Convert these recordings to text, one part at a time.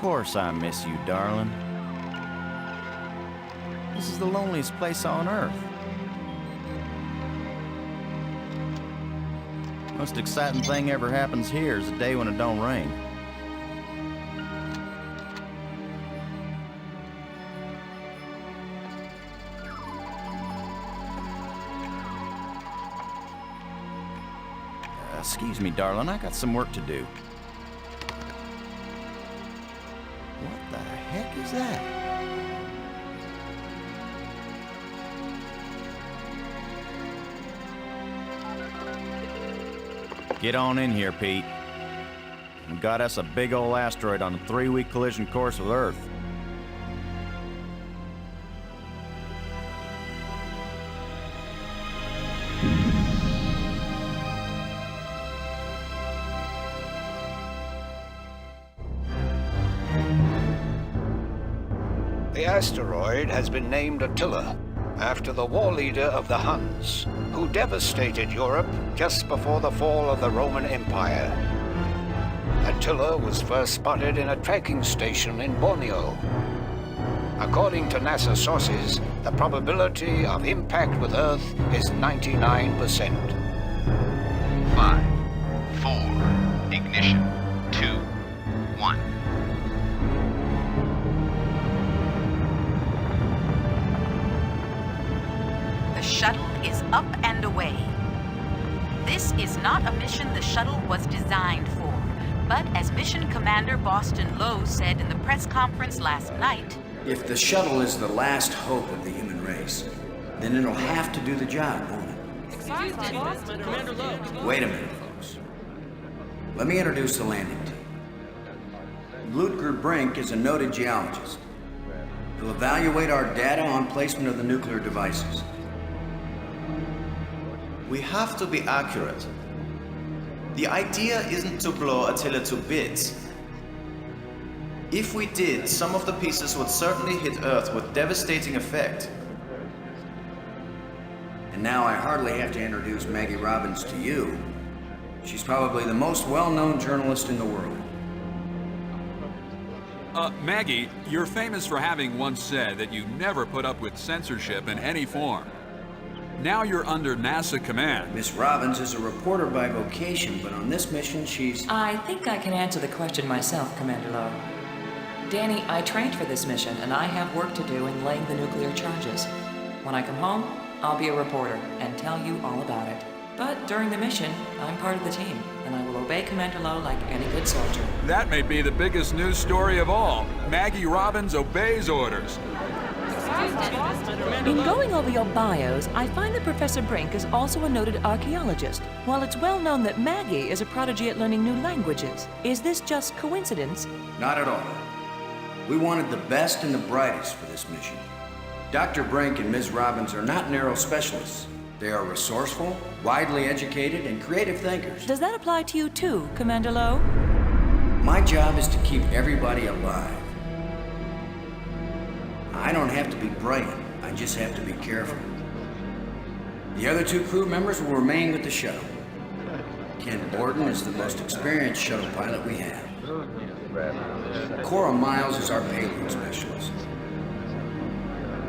course I miss you, darling. This is the loneliest place on Earth. Most exciting thing ever happens here is the day when it don't rain. Excuse me, darling, I got some work to do. What the heck is that? Get on in here, Pete. We got us a big old asteroid on a 3-week collision course with Earth. The asteroid has been named Attila, after the war leader of the Huns, who devastated Europe just before the fall of the Roman Empire. Attila was first spotted in a tracking station in Borneo. According to NASA sources, the probability of impact with Earth is 99%. 5, 4, ignition, 2, 1. The shuttle is up and away. This is not a mission the shuttle was designed for, but as Mission Commander Boston Lowe said in the press conference last night, if the shuttle is the last hope of the human race, then it'll have to do the job, won't it? Wait a minute, folks. Let me introduce the landing team. Ludger Brink is a noted geologist. He'll evaluate our data on placement of the nuclear devices. We have to be accurate. The idea isn't to blow Attila to bits. If we did, some of the pieces would certainly hit Earth with devastating effect. And now I hardly have to introduce Maggie Robbins to you. She's probably the most well-known journalist in the world. Maggie, you're famous for having once said that you never put up with censorship in any form. Now you're under NASA command. Miss Robbins is a reporter by vocation, but on this mission she's... I think I can answer the question myself, Commander Lowe. Danny, I trained for this mission, and I have work to do in laying the nuclear charges. When I come home, I'll be a reporter and tell you all about it. But during the mission, I'm part of the team, and I will obey Commander Lowe like any good soldier. That may be the biggest news story of all. Maggie Robbins obeys orders. In going over your bios, I find that Professor Brink is also a noted archaeologist, while it's well known that Maggie is a prodigy at learning new languages. Is this just coincidence? Not at all. We wanted the best and the brightest for this mission. Dr. Brink and Ms. Robbins are not narrow specialists. They are resourceful, widely educated, and creative thinkers. Does that apply to you too, Commander Lowe? My job is to keep everybody alive. I don't have to be brilliant, I just have to be careful. The other 2 crew members will remain with the shuttle. Ken Borden is the most experienced shuttle pilot we have. Cora Miles is our payload specialist.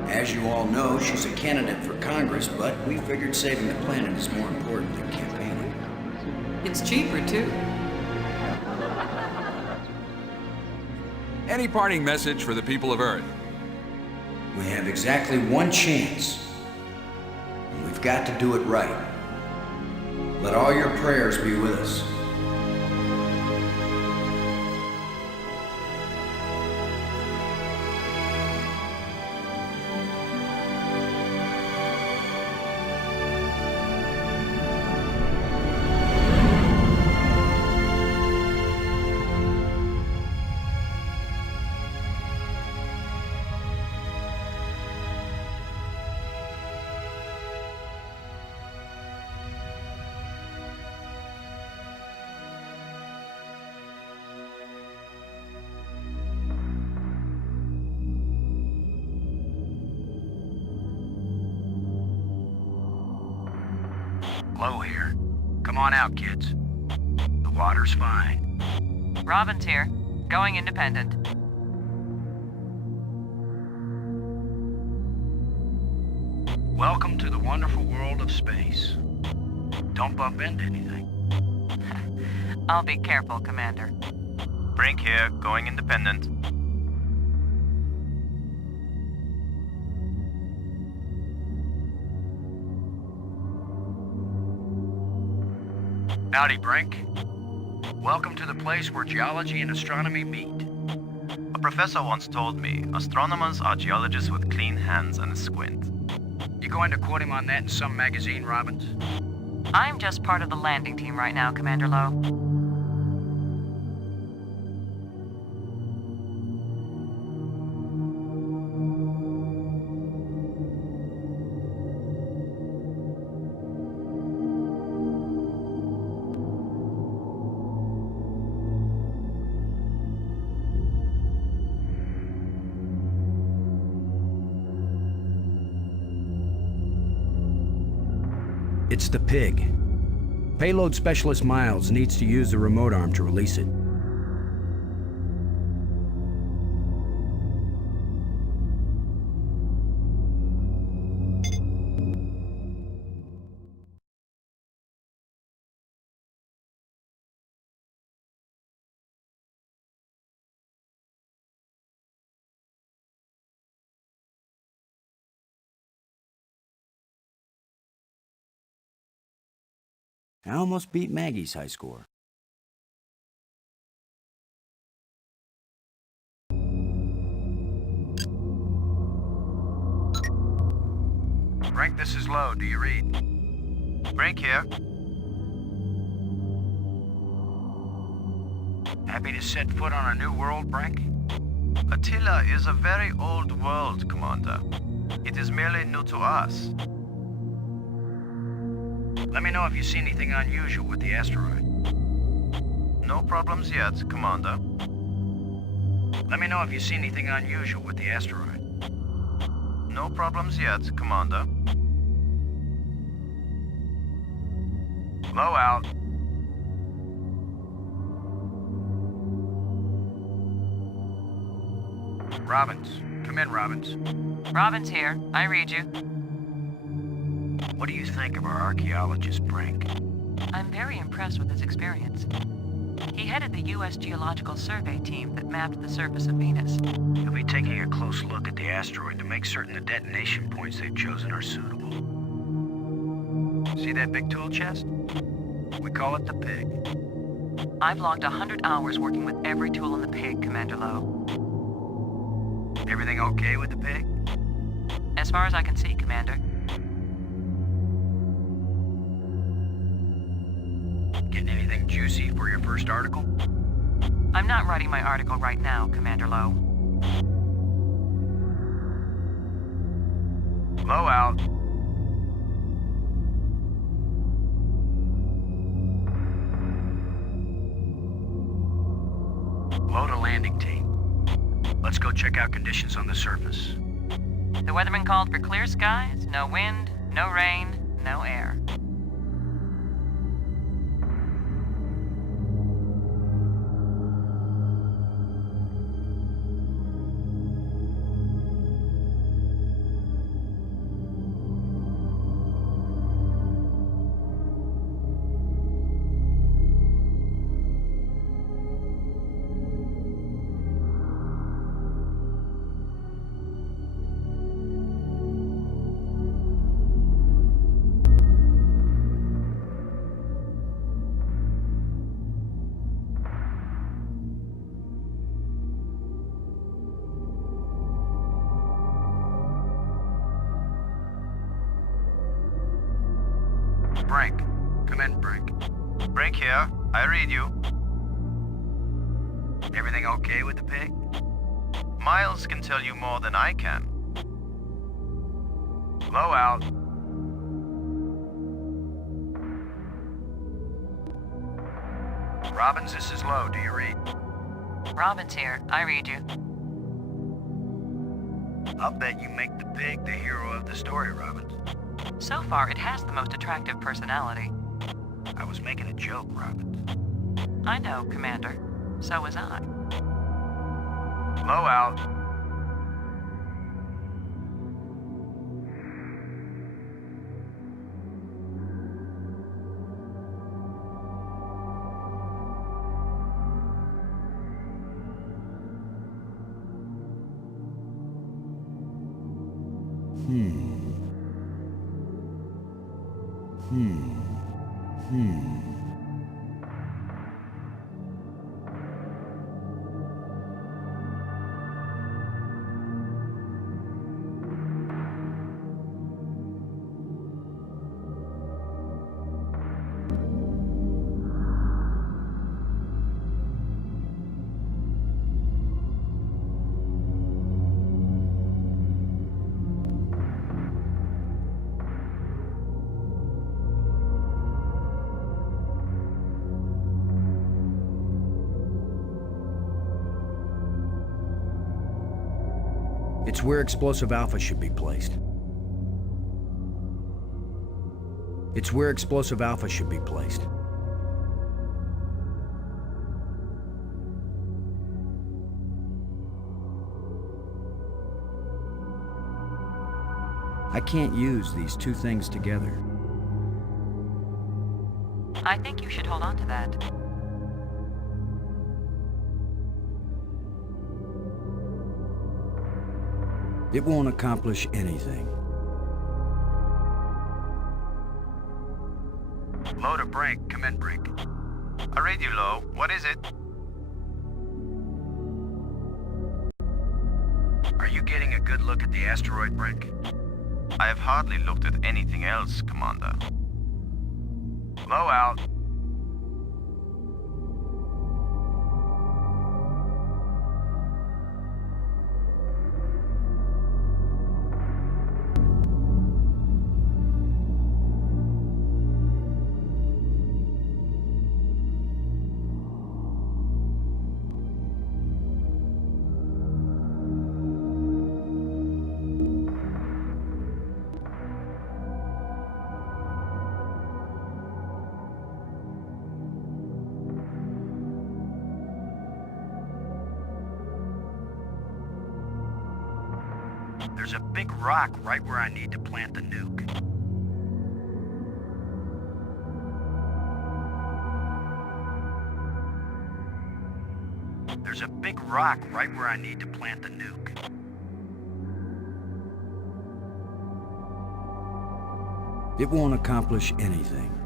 As you all know, she's a candidate for Congress, but we figured saving the planet is more important than campaigning. It's cheaper, too. Any parting message for the people of Earth? We have exactly one chance, and we've got to do it right. Let all your prayers be with us. Low here. Come on out, kids. The water's fine. Robbins here, going independent. Welcome to the wonderful world of space. Don't bump into anything. I'll be careful, Commander. Brink here, going independent. Howdy, Brink. Welcome to the place where geology and astronomy meet. A professor once told me, astronomers are geologists with clean hands and a squint. You going to quote him on that in some magazine, Robbins? I'm just part of the landing team right now, Commander Lowe. It's the pig. Payload Specialist Miles needs to use the remote arm to release it. I almost beat Maggie's high score. Brink, this is Lowe. Do you read? Brink here. Happy to set foot on a new world, Brink? Attila is a very old world, Commander. It is merely new to us. Let me know if you see anything unusual with the asteroid. No problems yet, Commander. Let me know if you see anything unusual with the asteroid. No problems yet, Commander. Low out. Robbins. Come in, Robbins. Robbins here. I read you. What do you think of our archaeologist, Brink? I'm very impressed with his experience. He headed the U.S. Geological Survey team that mapped the surface of Venus. He'll be taking a close look at the asteroid to make certain the detonation points they've chosen are suitable. See that big tool chest? We call it the Pig. I've logged 100 hours working with every tool in the Pig, Commander Lowe. Everything okay with the Pig? As far as I can see, Commander. Getting anything juicy for your first article? I'm not writing my article right now, Commander Lowe. Low out. Low to landing team. Let's go check out conditions on the surface. The weatherman called for clear skies, no wind, no rain, no air. Brink. Come in, Brink. Brink here. I read you. Everything okay with the Pig? Miles can tell you more than I can. Low out. Robbins, this is Lowe. Do you read? Robbins here. I read you. I'll bet you make the Pig the hero of the story, Robbins. So far, it has the most attractive personality. I was making a joke, Robbins. I know, Commander. So was I. Low out. It's where Explosive Alpha should be placed. It's where Explosive Alpha should be placed. I can't use these two things together. I think you should hold on to that. It won't accomplish anything. Low to Brink. Come in, Brink. I read you, Low. What is it? Are you getting a good look at the asteroid, Brink? I have hardly looked at anything else, Commander. Low out. There's a big rock right where I need to plant the nuke. There's a big rock right where I need to plant the nuke. It won't accomplish anything.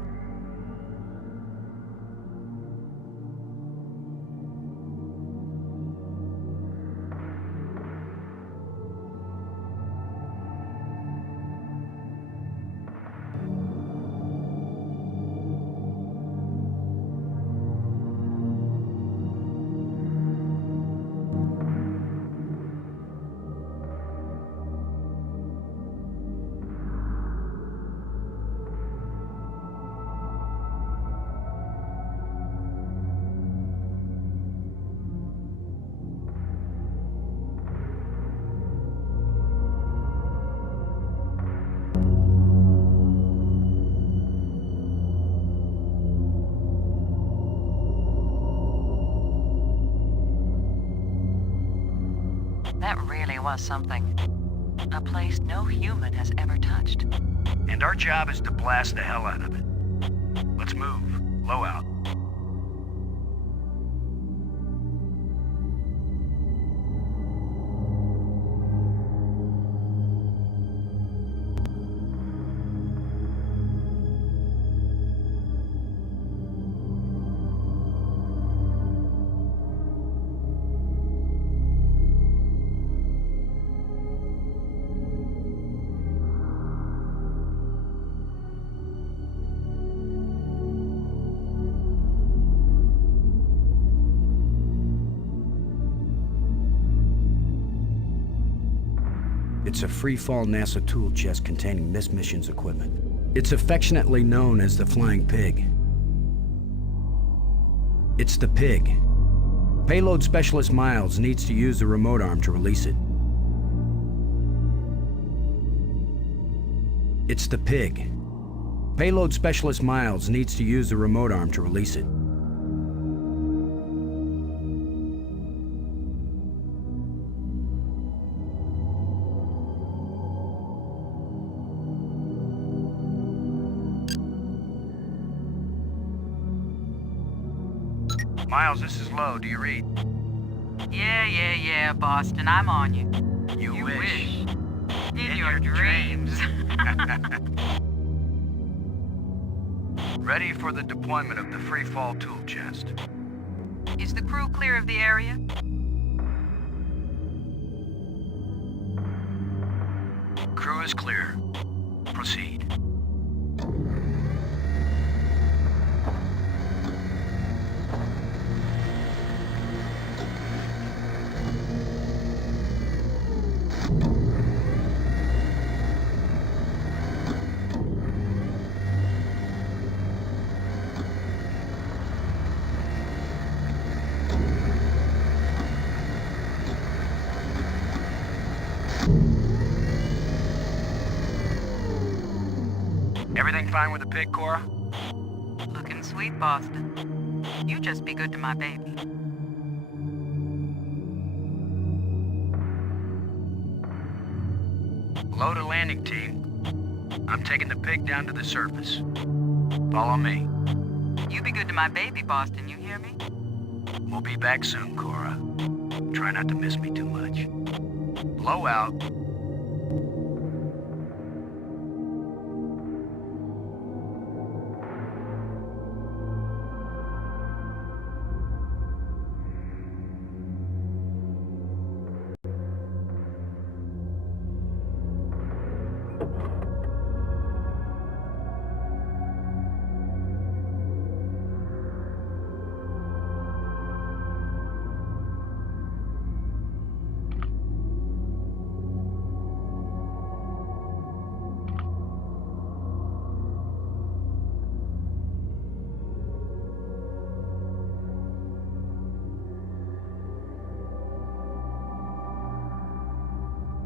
That really was something. A place no human has ever touched. And our job is to blast the hell out of it. Let's move. Low out. It's a free-fall NASA tool chest containing this mission's equipment. It's affectionately known as the Flying Pig. It's the Pig. Payload Specialist Miles needs to use the remote arm to release it. It's the Pig. Payload Specialist Miles needs to use the remote arm to release it. Miles, this is Low. Do you read? Yeah, Boston. I'm on you. You wish. In your dreams. Ready for the deployment of the free-fall tool chest. Is the crew clear of the area? Crew is clear. Proceed. Everything fine with the pig, Cora? Looking sweet, Boston. You just be good to my baby. Load a landing team. I'm taking the pig down to the surface. Follow me. You be good to my baby, Boston, you hear me? We'll be back soon, Cora. Try not to miss me too much. Blow out.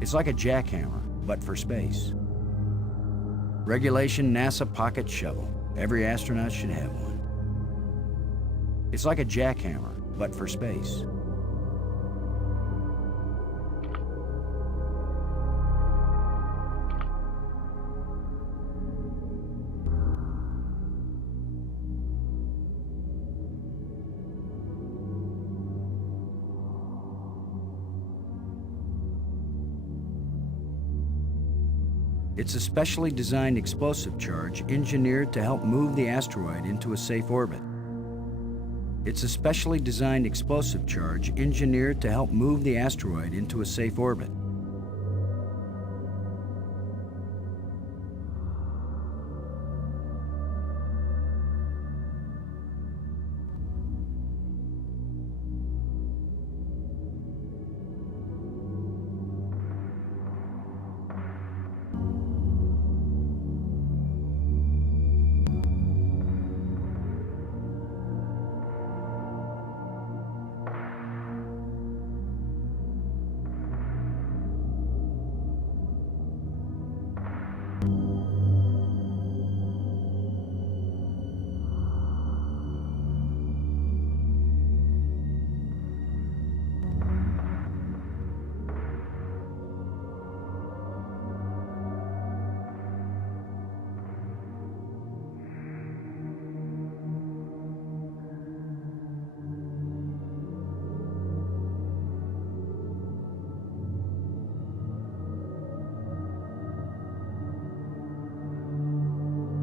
It's like a jackhammer, but for space. Regulation NASA pocket shovel. Every astronaut should have one. It's like a jackhammer, but for space. It's a specially designed explosive charge engineered to help move the asteroid into a safe orbit. It's a specially designed explosive charge engineered to help move the asteroid into a safe orbit.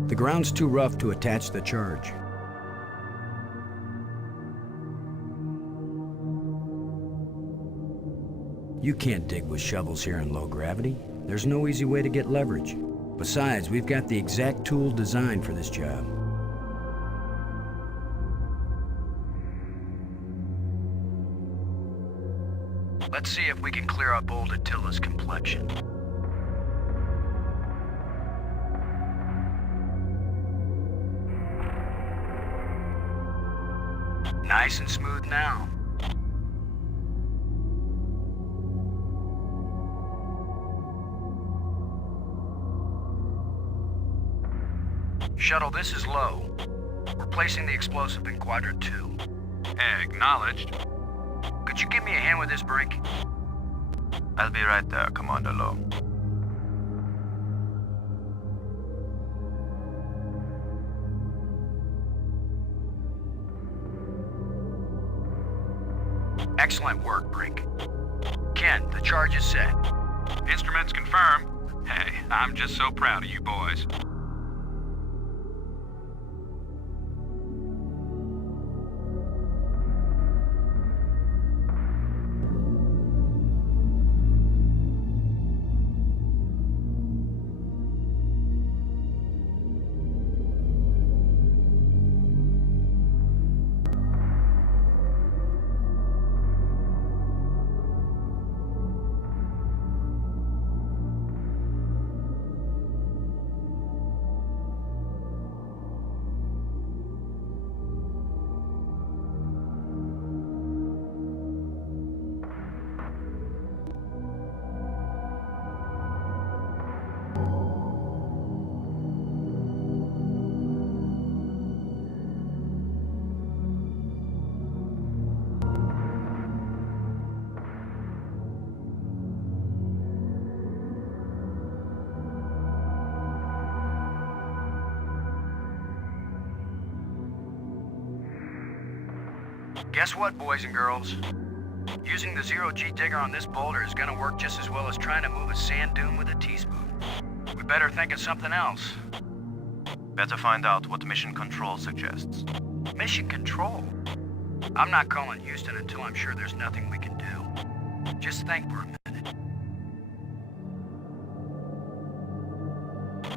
The ground's too rough to attach the charge. You can't dig with shovels here in low gravity. There's no easy way to get leverage. Besides, we've got the exact tool designed for this job. Let's see if we can clear up old Attila's complexion. Nice and smooth now. Shuttle, this is low. We're placing the explosive in quadrant 2. Acknowledged. Could you give me a hand with this, Brink? I'll be right there, Commander Lowe. Excellent work, Brink. Ken, the charge is set. Instruments confirmed. Hey, I'm just so proud of you boys. Guess what, boys and girls? Using the zero-G digger on this boulder is gonna work just as well as trying to move a sand dune with a teaspoon. We better think of something else. Better find out what Mission Control suggests. Mission Control? I'm not calling Houston until I'm sure there's nothing we can do. Just think for a minute.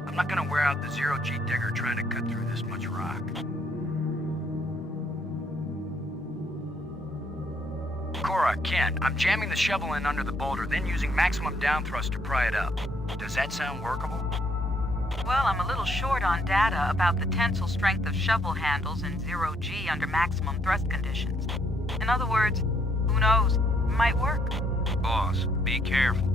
I'm not gonna wear out the zero-G digger trying to cut through this much rock. Cora, Ken, I'm jamming the shovel in under the boulder, then using maximum down thrust to pry it up. Does that sound workable? Well, I'm a little short on data about the tensile strength of shovel handles in zero-G under maximum thrust conditions. In other words, who knows? Might work. Boss, be careful.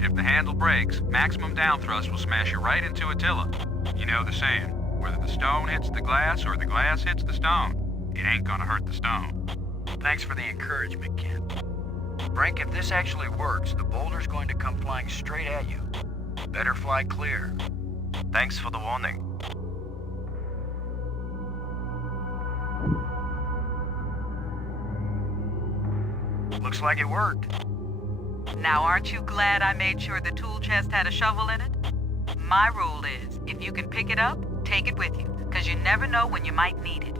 If the handle breaks, maximum down thrust will smash you right into Attila. You know the saying, whether the stone hits the glass or the glass hits the stone, it ain't gonna hurt the stone. Thanks for the encouragement, Ken. Brink, if this actually works, the boulder's going to come flying straight at you. Better fly clear. Thanks for the warning. Looks like it worked. Now, aren't you glad I made sure the tool chest had a shovel in it? My rule is, if you can pick it up, take it with you, because you never know when you might need it.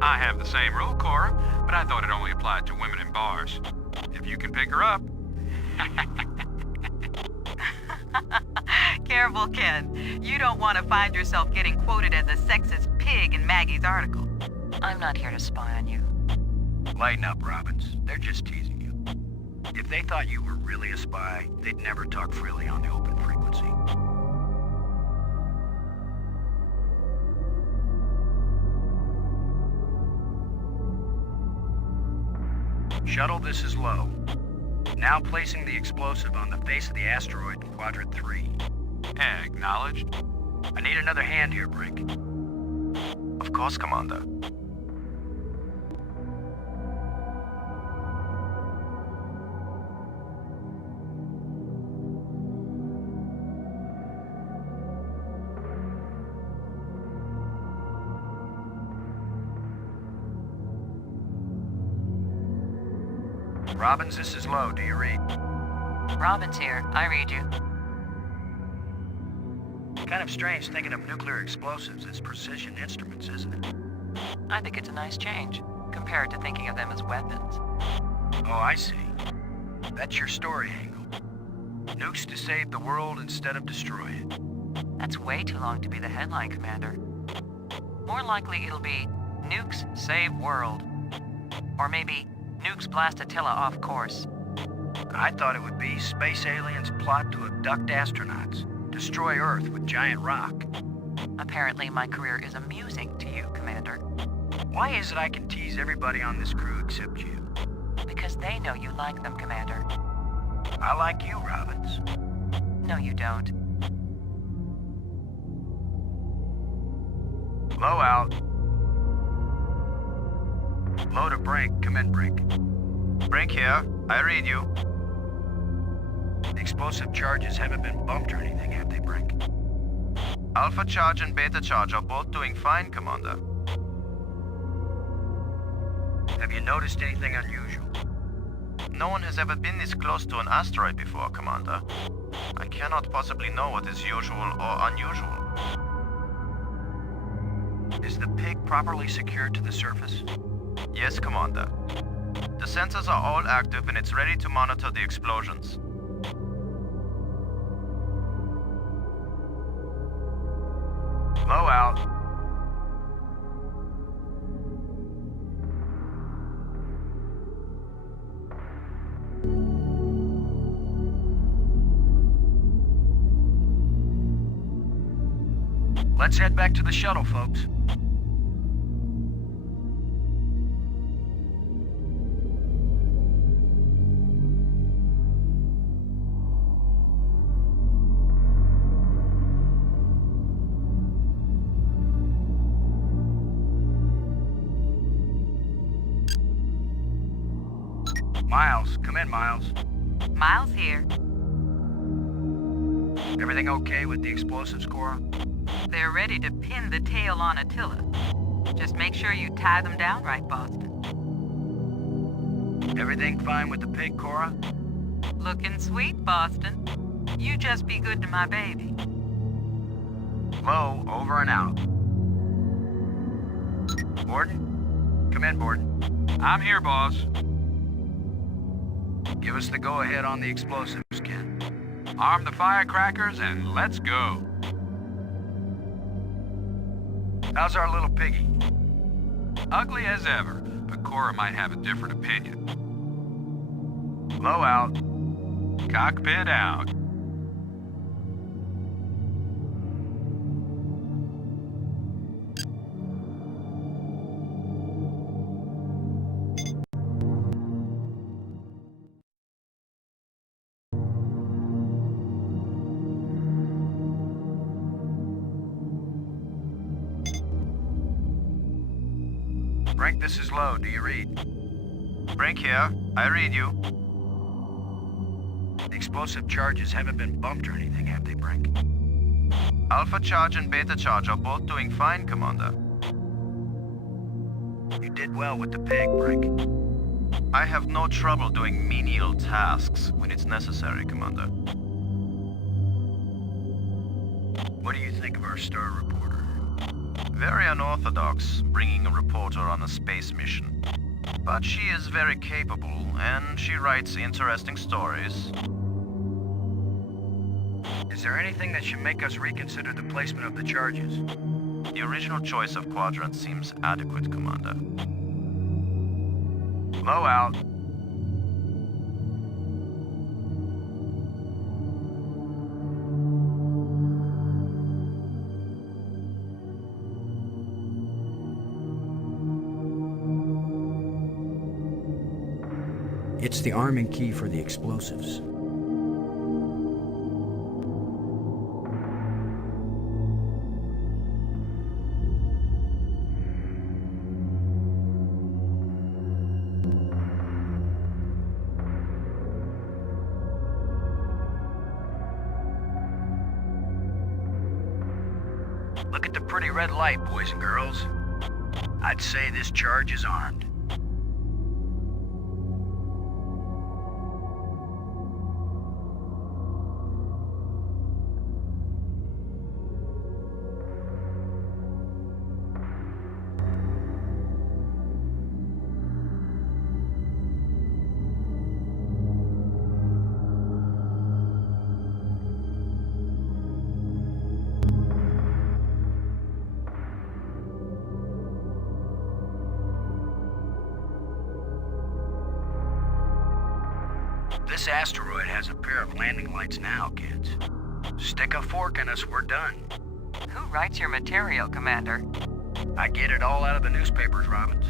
I have the same rule, Cora, but I thought it only applied to women in bars. If you can pick her up... Careful, Ken. You don't want to find yourself getting quoted as a sexist pig in Maggie's article. I'm not here to spy on you. Lighten up, Robbins. They're just teasing you. If they thought you were really a spy, they'd never talk freely on the open frequency. Shuttle, this is low. Now placing the explosive on the face of the asteroid in Quadrant 3. Acknowledged. I need another hand here, Brink. Of course, Commander. Robbins, this is low. Do you read? Robbins here. I read you. Kind of strange thinking of nuclear explosives as precision instruments, isn't it? I think it's a nice change, compared to thinking of them as weapons. Oh, I see. That's your story angle. Nukes to save the world instead of destroy it. That's way too long to be the headline, Commander. More likely it'll be Nukes Save World. Or maybe Nukes blast Attila off course. I thought it would be space aliens plot to abduct astronauts, destroy Earth with giant rock. Apparently my career is amusing to you, Commander. Why is it I can tease everybody on this crew except you? Because they know you like them, Commander. I like you, Robbins. No, you don't. Low out. Low to Brink. Come in, Brink. Brink here. I read you. The explosive charges haven't been bumped or anything, have they, Brink? Alpha charge and beta charge are both doing fine, Commander. Have you noticed anything unusual? No one has ever been this close to an asteroid before, Commander. I cannot possibly know what is usual or unusual. Is the pig properly secured to the surface? Yes, Commander. The sensors are all active and it's ready to monitor the explosions. Low out. Let's head back to the shuttle, folks. Miles, come in, Miles. Miles here. Everything okay with the explosives, Cora? They're ready to pin the tail on Attila. Just make sure you tie them down right, Boston. Everything fine with the pig, Cora? Looking sweet, Boston. You just be good to my baby. Low, over and out. Borden? Come in, Borden. I'm here, boss. Give us the go-ahead on the explosives, Ken. Arm the firecrackers and let's go. How's our little piggy? Ugly as ever, but Cora might have a different opinion. Low out. Cockpit out. Brink, this is Low. Do you read? Brink here. I read you. The explosive charges haven't been bumped or anything, have they, Brink? Alpha Charge and Beta Charge are both doing fine, Commander. You did well with the pig, Brink. I have no trouble doing menial tasks when it's necessary, Commander. What do you think of our star reporter? Very unorthodox, bringing a reporter on a space mission. But she is very capable, and she writes interesting stories. Is there anything that should make us reconsider the placement of the charges? The original choice of quadrant seems adequate, Commander. Low out. It's the arming key for the explosives. Look at the pretty red light, boys and girls. I'd say this charge is armed. This asteroid has a pair of landing lights now, kids. Stick a fork in us, we're done. Who writes your material, Commander? I get it all out of the newspapers, Robbins.